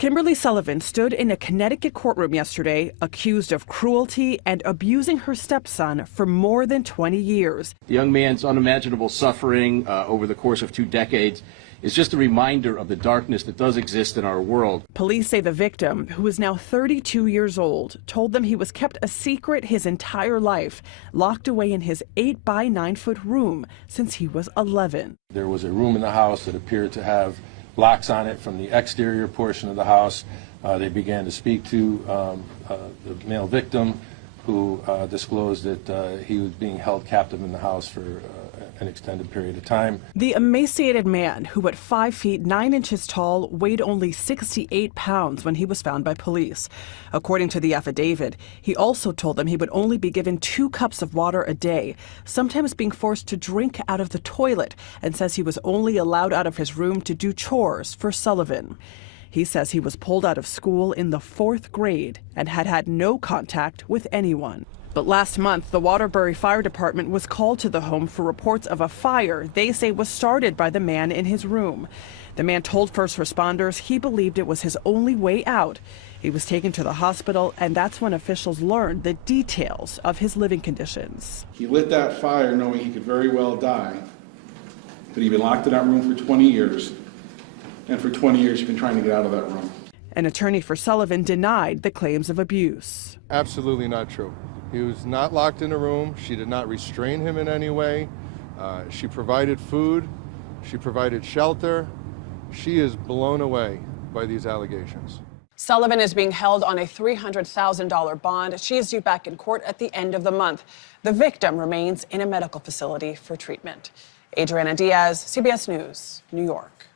Kimberly Sullivan stood in a Connecticut courtroom yesterday, accused of cruelty and abusing her stepson for more than 20 years. The young man's unimaginable suffering over the course of 2 decades is just a reminder of the darkness that does exist in our world. Police say the victim, who is now 32 years old, told them he was kept a secret his entire life, locked away in his 8 by 9 foot room since he was 11. There was a room in the house that appeared to have locks on it from the exterior portion of the house. They began to speak to the male victim, who disclosed that he was being held captive in the house for an extended period of time. The emaciated man, who at 5 feet 9 inches tall, weighed only 68 pounds when he was found by police. According to the affidavit, he also told them he would only be given 2 cups of water a day, sometimes being forced to drink out of the toilet, and says he was only allowed out of his room to do chores for Sullivan. He says he was pulled out of school in the 4th grade and had had no contact with anyone. But last month, the Waterbury Fire Department was called to the home for reports of a fire they say was started by the man in his room. The man told first responders he believed it was his only way out. He was taken to the hospital, and that's when officials learned the details of his living conditions. He lit that fire knowing he could very well die, but he'd been locked in that room for 20 years, and for 20 years he's been trying to get out of that room. An attorney for Sullivan denied the claims of abuse. Absolutely not true. He was not locked in a room. She did not restrain him in any way. She provided food. She provided shelter. She is blown away by these allegations. Sullivan is being held on a $300,000 bond. She is due back in court at the end of the month. The victim remains in a medical facility for treatment. Adriana Diaz, CBS News, New York.